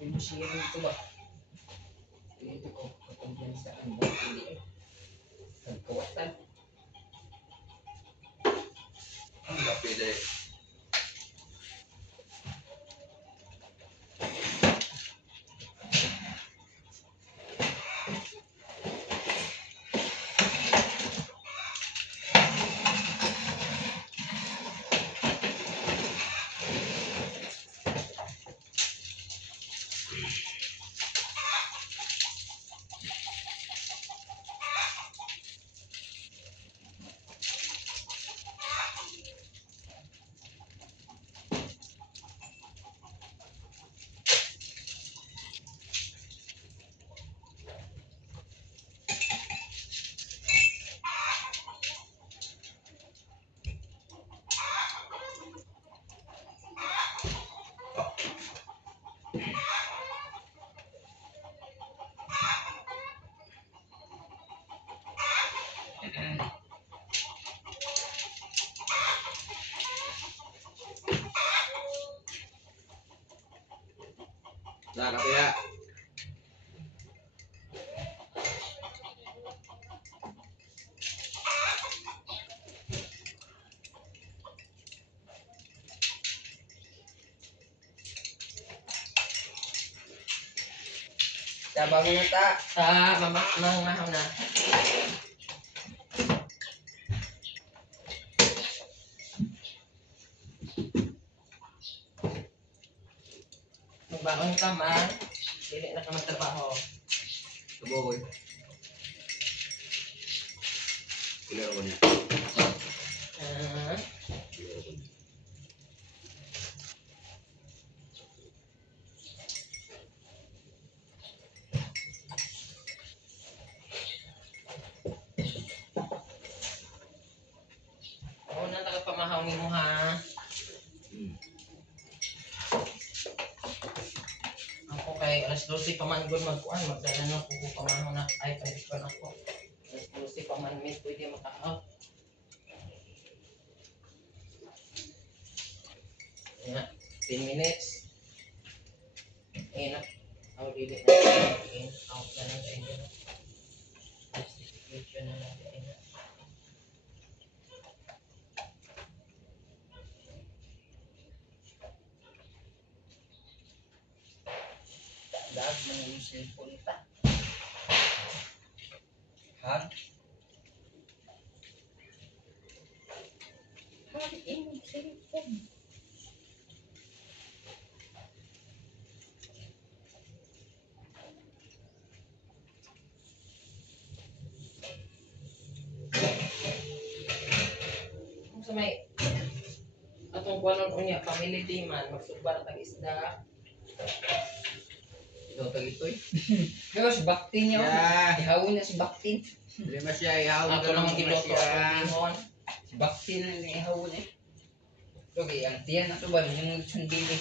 Yung siya dito ba? Dito ko katunggan sa ang hindi eh. Nagkawatan. Ang lapid eh. Nah, kaya Taba mo na ta. Mahaw na. Magbaon ka man. Dili na ka magtrabaho. kaboy. Kilaro ko niya. Kilaro ko niya. Oo na tagapamahaw ni mo ha. Ako kay alas 12 pa man gud magkuan magdala na ko pamahaw na ay kandispan ako. Alas 12 pa man may pwede makaaw. Yeah, 10 minutes. Enough. I'll leave it in. Out na lang kayo. Justification na lang kayo. Dahil mo yung cellphone ta. Ha? Hari yung cellphone. Kung sa may atong kuwanon unya, family day man, magsugbar tag isda. Ito tagitoy. Pero si Baktin niya, Yeah. ihawin na si Baktin. Lima siya ihawin Ako naman giloto siya. ako gihon. Si Baktin na ihawin eh. Okay, ang tiyan na to ba, yung sundili.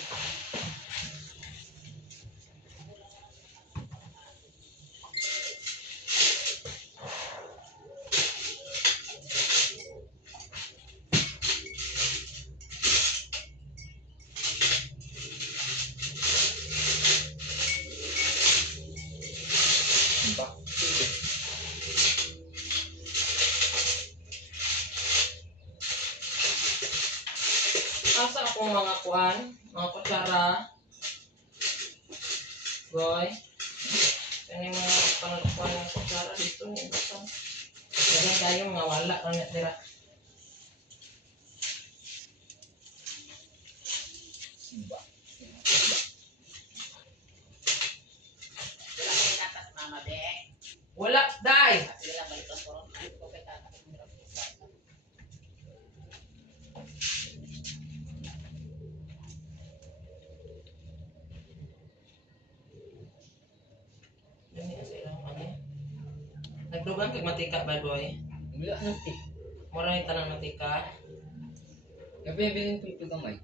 Baktin. Asa akong mga kuan, mga kutsara. Boy. Kani mga pangkuan ng kutsara dito ni basta. Dagan tayo mga wala lang na tira. Simba. Wala, day! Dami na sa ilang ano. Nagdugan kag matika ba, boy? Wala nanti. Mura yung tanang matika. Gabi bilin ko ito gamay.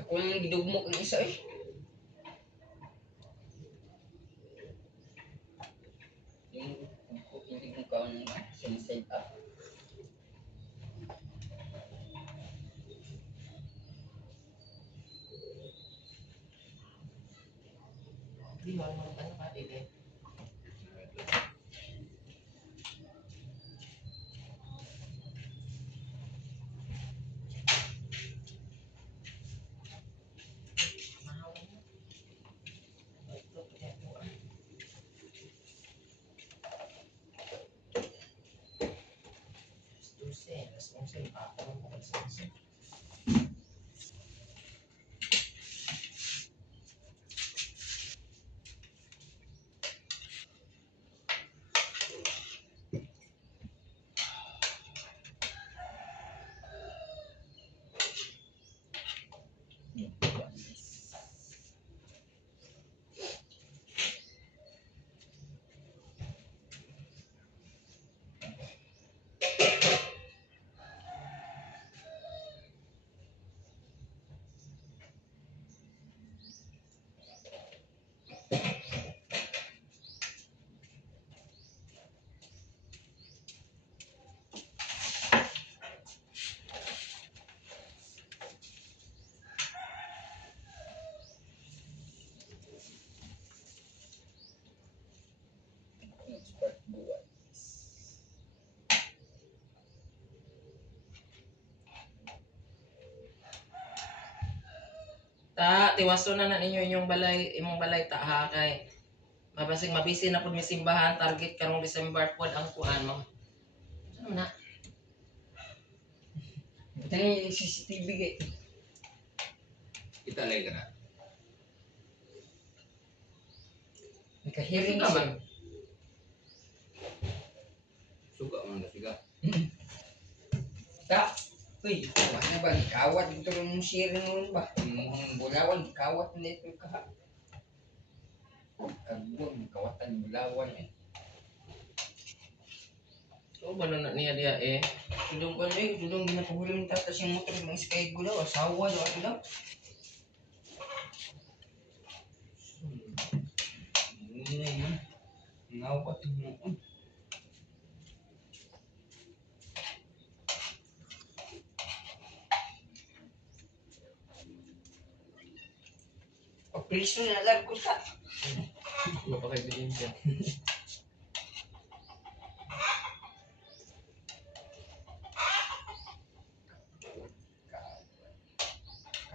Ako lang gidugmo ang isa eh. Yung hindi kong kaon nga, siniside up. Di ba, ano ka, dili? Mahawa mo. Ito, kaya po, Alas 12, alas 11, baka ko alas 11. Expert buwan. Ta, tiwaso na ninyo inyong balay, imong balay ta ha kay mabasig mabisi na pud mi simbahan target karong December pod ang kuan mo. Ano na? Ito yung CCTV kay. Kita lagi na. Nakahiring Ka siya. man. Suka man ka siga. Ta. Uy, wala ba? Kawat dito ng sirin nun ba? Bulawan, kawat na ito ka. Kagbuang, kawatan, bulawan eh. So ba na niya dia eh? Tudong ko na eh, tudong ginapahuling tatas yung motor ng Sky Go daw, asawa daw ako daw. Hindi na yun. Ngawat mo. Pagpriso na lang ko sa. Ano pa kay bilin siya?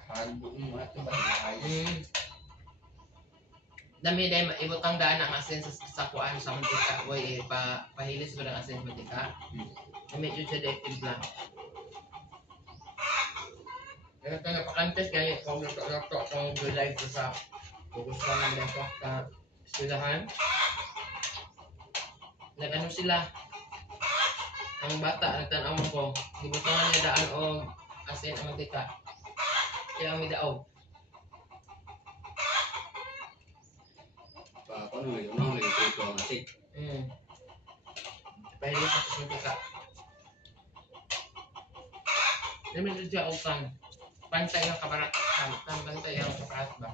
Kahago mo ato ba? Ayos. Dami day ibutang daan ang asin sa kuan sa mantika. Boy, eh, pahilis ko ng asin sa mantika. Medyo siya day timpla. Kaya ito napakantes ganyan kung luto-luto kung gulay ko sa gusto namin ito sa eskwelahan. Nag-ano sila? Ang bata, nagtanaw mo ko. Gibutangan niya daan o asin ang mantika. Kaya ang midaog. Pa ano may unang lagi ko ang asik. Pahilis sa mantika. Dami na siya upan. Pantay ang kabarat. Pantay ang kabarat ba?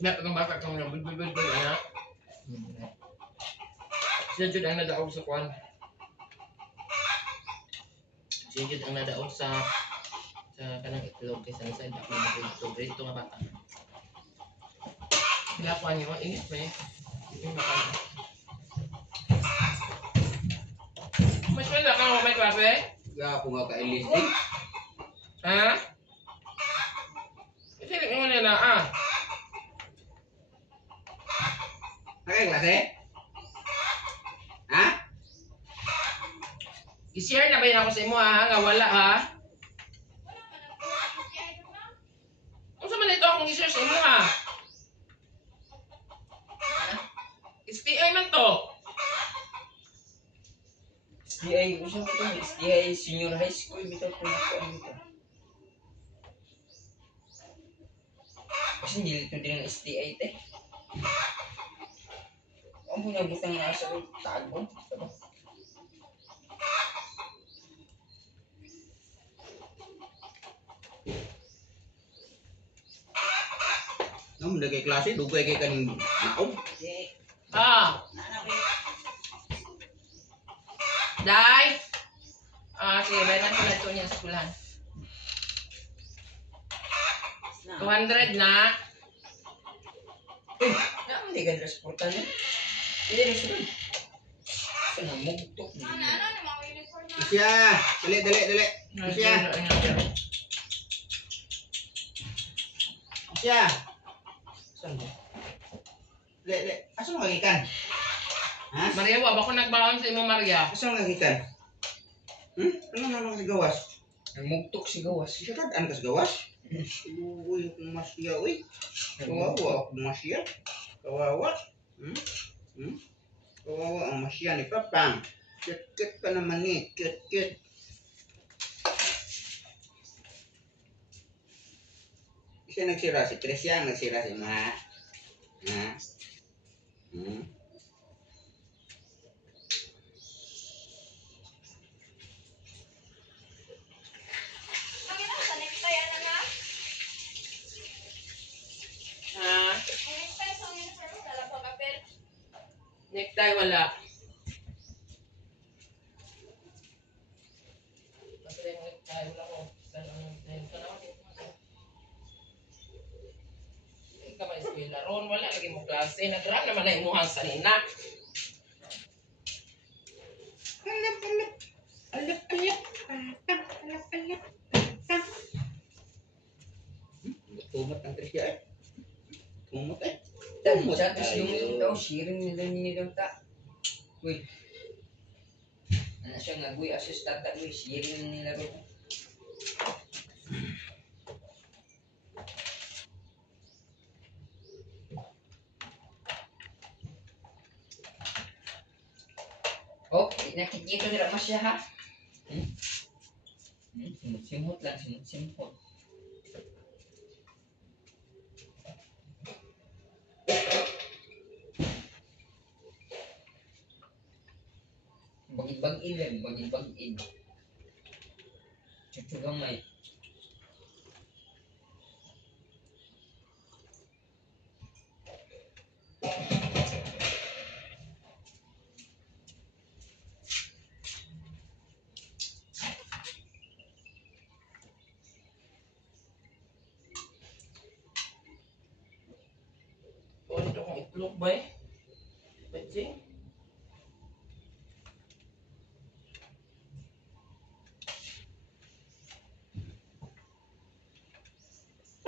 Dapat ang bata kang nabulbulbul na. Siya jud ang nadaog sa kuan. Siya jud ang nadaog sa kanang itlog kaysa sa side ako ng itlog dito nga bata. Sila kuan niyo, init pa eh. Yung makan. Mas wala ka mo may klase? Ya ako nga kailis eh. Ha? Kasi mo nila ah. Nakay klase? Ha? I-share na ba yun ako sa imo ha? Nga wala ha? Kung sa man ito akong i-share sa imo ha? STI man to. STI, gusto ko ito. STI Senior High School. Bito po na po ang bito. Kasi nilito din ang STI te. Ang bunabutang nga sa tago. Diba? Namo kay klase dugay kay kan naog. Ah. Dai. Ah, sige, bayan natin ito niya sa eskwelahan. 200 na. Hindi ka transportan eh. Hindi rin sunod. Sa namugtok. Siya. Dali, dali, dali. Siya. Siya. Saan mo? Dali, dali. Asa mo kagikan? Ha? Maria, wa ba ko nagbaon sa imo, Maria? Asa mo kagikan? Ano naman si gawas? Namugtok si gawas. Siya kadaan ka sa gawas? Uy, kung masya, uy. Kawawa akong masya. Kawawa. Kawawa ang masya ni Papang. Cute-cute ka naman eh. Cute-cute. Siya nagsira si Tricia, nagsira si Ma. Ha? Ha? Necktie wala. Kasi yung necktie wala ko. Hindi ka ma-eskwela ron. Wala lagi mo klase. Nagram naman na imuhang sanina. Alap, alap. Alap, alap. Alap, alap. Tumot ang Tricia eh. Tumot eh. Dan, chatos yung daw, sharing nila niya daw ta. Uy. Ano siya nga, uy, asus tata, uy, sharing nila daw. Oh, nakikita nila mas siya ha? Simut lang, simut. Bagid-bagid lang, bagid-bagid. Chuchugamay. O, ito kong itlog ba eh? Pwede.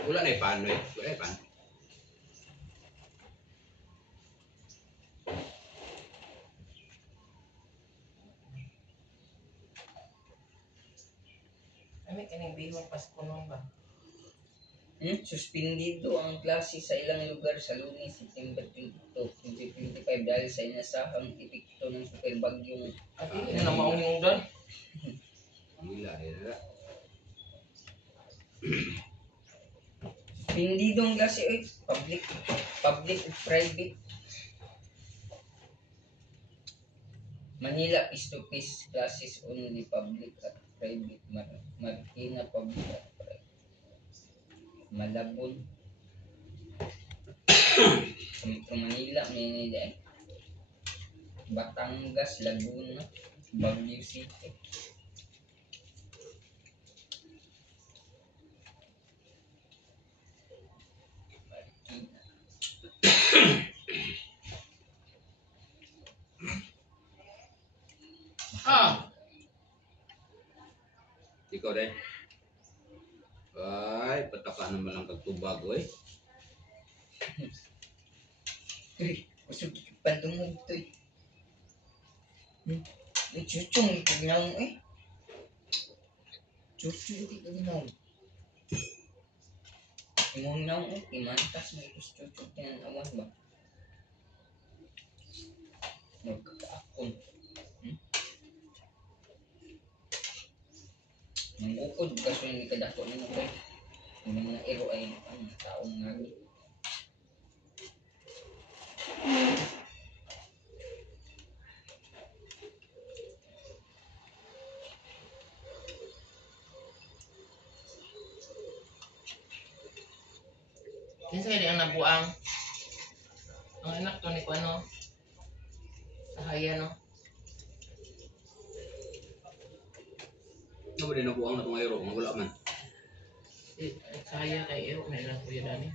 Wala na paano eh. Wala paano. Ay, kining bihong Pasko nun ba? Suspendido ang klase sa ilang lugar sa Lunes, September 22, 2025 dahil sa inasahang epekto ng superbagyong At hindi na maungin doon. Gila eh. Suspendido ang klase, oy, public at private. Manila face-to-face classes only, public at private. Marikina public at private. Malabon. Metro Manila, Manila. Batangas, Laguna, Baguio City. Marikina. Ikaw din. Ay, pataka naman ang kagtubag, eh. Uy, kusog pandungog to eh. May chuchong tignaw eh. Chuchong tignaw. Imong naw eh, imantas mo itos chuchong tinawan ba? Magkakaakon. Mangukod kaso hindi ka dako na ko. Yung mga ero ay ang taong ngagi. Yan sa ang nabuang. Ang anak to ni ko ano. Sahaya no. Ano ba din nabuang na itong aero? Mga wala man. Saya kayo, may na kuya Dani.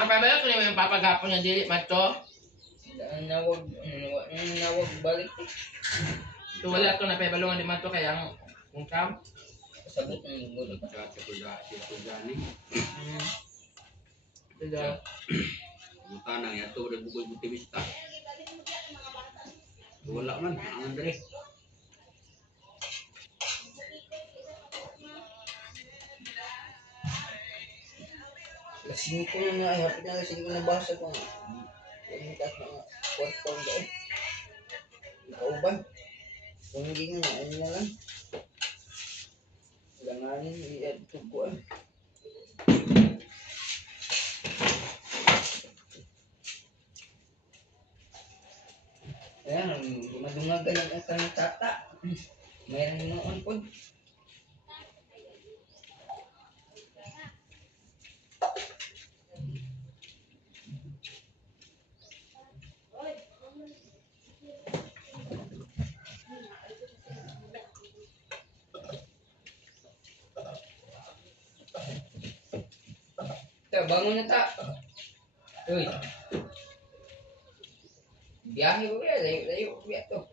Ang pabaya ko naman yung papagapon niya dili man to. Ang nawag balik eh. So wala to na pabalungan di man to kaya ang ungkam. Kasabot ng gulo pa. Ito gani. Diga. Tanang ya to red bugol butimista. Wala man ang andre. Lasing ko na nga, ay hapit na lasing ko na basa ko. Yung taas mga 4 pound eh. Kauban. Kung hindi nga, ano na lang. Langanin, i-add to ko ah. Ayan, madungagan ang kanyang tata. Mayroon yung mga po. Ta, bangun na ta. Uy. Biyahe ko ya, layo ko ya to.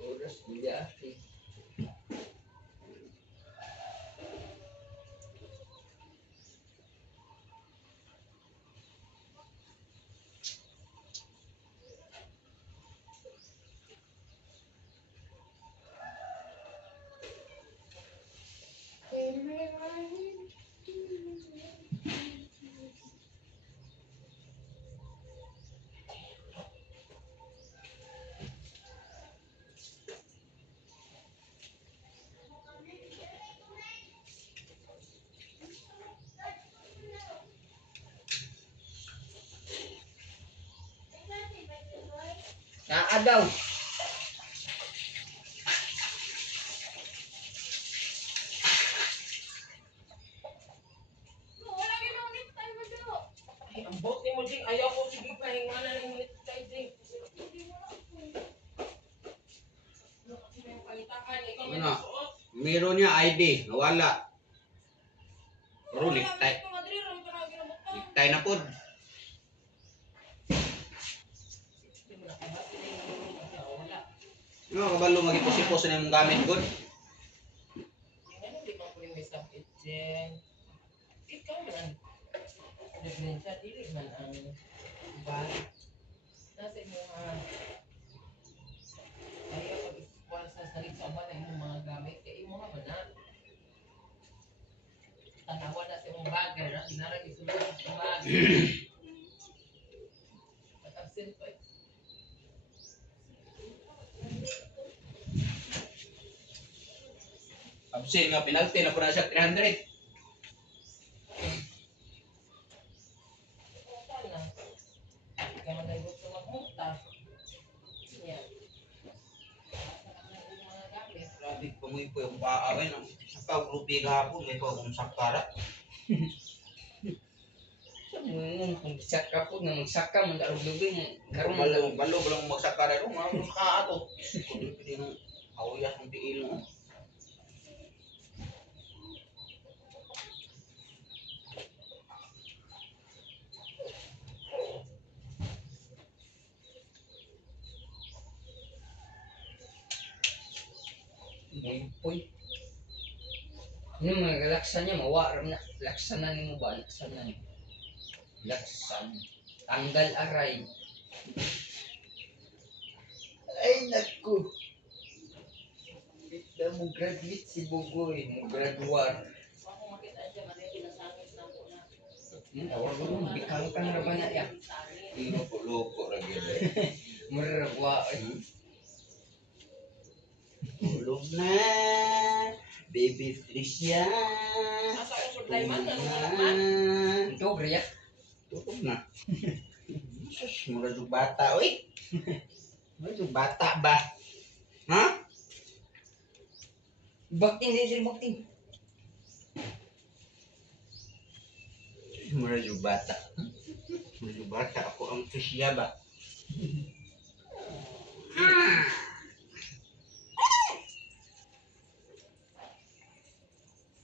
Oras biyahe. Naa daw. Ay, ang bote mo ding ayaw ko sige pahinga na ng minute tayo ding. Ano? Meron niya ID, nawala. Pero niktay. Niktay na pod. Ano kabalo magipos-ipos na yung gamit gud? Hindi pa po yung may sakit dyan. Ikaw man. Depresya, dili man ang iba. Nasa imong ayaw pag-iskual sa sarili sa uban na imong mga gamit. Kaya imo nga ba na? Tanawa na sa imong bagay na. Dinarang isulod sa imong bagay. Pag-absent pa. Absent nga penalty na po na siya 300. Kaya man tayo gusto magmunta. Yan. Mga gamit. Grabe pamoy po yung paaway ng paglubi gahapon may pa akong sakara. Kung saka po, nang saka, mag-aluglubi. Karoon Balo lang magsakara ro, mga ka ato. Kundi pwede nang awiyas ng tiil mo. may poy. Yung mga laksan niya, mawaram na. Laksanan mo ba? Laksanan. Laksan. Tanggal aray. Ay, naku. Kita mo graduate si Bugoy. Mo graduar. Ako makita siya, manay pinasangit na po na. Awag mo, bikang kang na ba na yan? Loko-loko ra gyud eh. Maragwa. Tulog na. Baby Tricia. Asa ko supply man, ano wala Tulog man. na. Ito, Bria. Tulog na. Sus, mura yung bata, oy. Mura yung bata ba? Ha? Bakting, sir, bakting. Mura yung bata. Mura yung bata. Ako ang Tricia ba?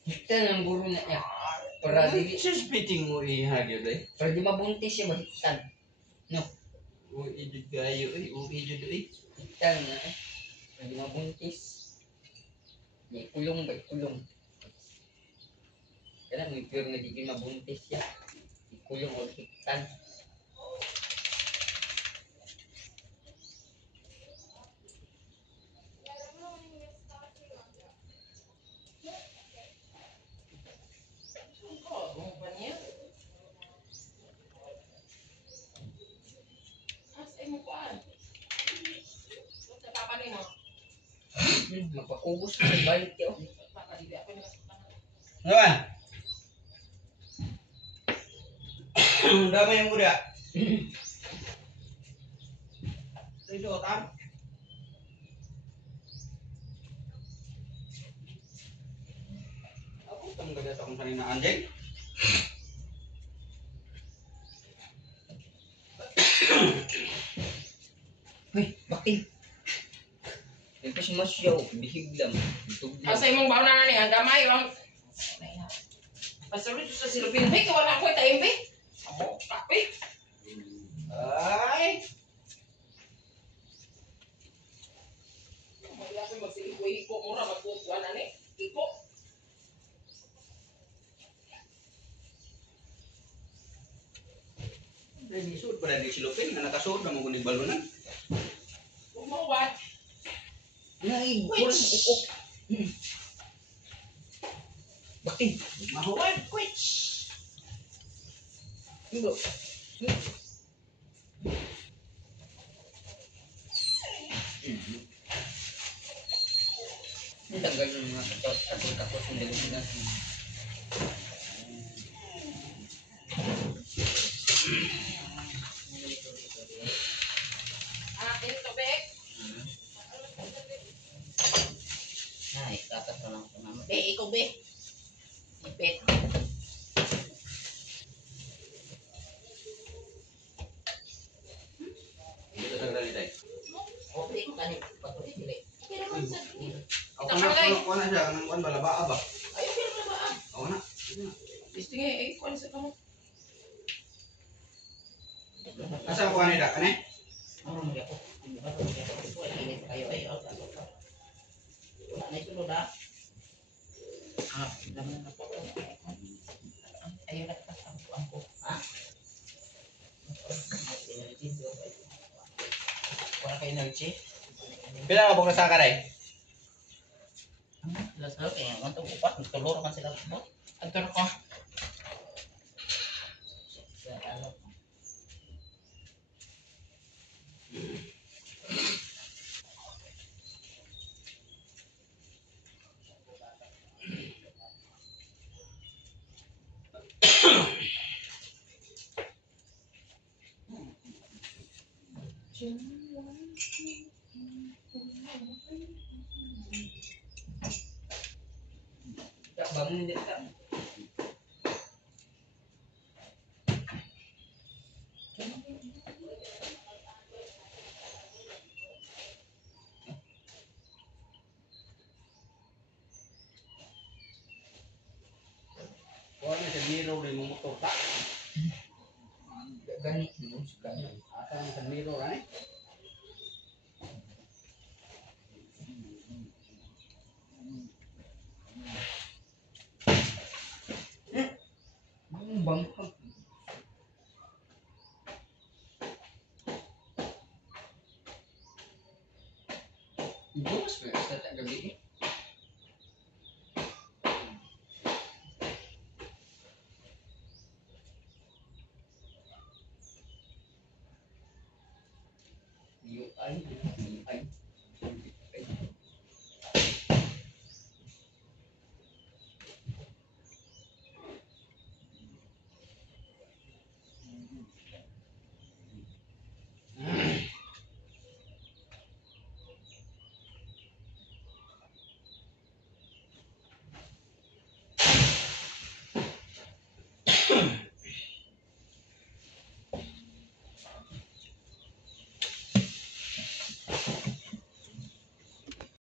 Hikta ng guro na niya. Para di, Sus, piting mo iha gyud eh. para di mabuntis siya, mahiktan. Uwi jud kayo, oy. Uwi jud, oy. Hiktan na eh. Para di mabuntis. Ikulong ba, ikulong. Kaya may pure na di mabuntis siya. Ikulong o hiktan. Oh, mo ba niya? Asa mo kuan? Sa papa ni mo. Mapakubos na sa balik niya. Papa dili ako ni masuktan. Naman. Dami yung muda. Ito, tam. Ako, tam gadat akong kanina anjing. Uy, bakit? Ipos mo siya, bihig lang. Asa imong baon na ni ang gamay bang. Pasuri sa silupin. Hey, kawala ko ta imbe. Amo, kape. Ay! Mali ako magsiiko mura magkukuan ani. Iko. Nagisuod pa rin silupin na nakasuod na mo kunig balunan. Umawat. Nay, kurang uok. Bakit? Mahuwad, quits! Hindi. Tanggal ng mga takot-takot ng dalunan. Akin tubig. Ay, tatas na lang ito naman. Ikaw be. Ipit. Ito sa dali tayo. Okay, kani patuloy dili. Okay naman sa dili. Ako na siya, kanang kuan balabaa ba? Ayo pero na ba? Ako na. Gusto nga kuan sa kamo. Asa ko kanina, kane? Ano mo ako? Ano mo ako? Ay, init kayo ay out aso ka. Wala na ito da. Laman na po. Ayun na ka ko. Ha? Wala kayo energy? Pila ka bukla sa karay? Last out eh, ang itong upat, tulor man sila mo. Agtor ko. Bangun din ka. Kuha na sa mirror rin mo motor ta. Gani mo suka. Ata na sa mirror, ay? Bang. Bukas ba? Sa gabi eh.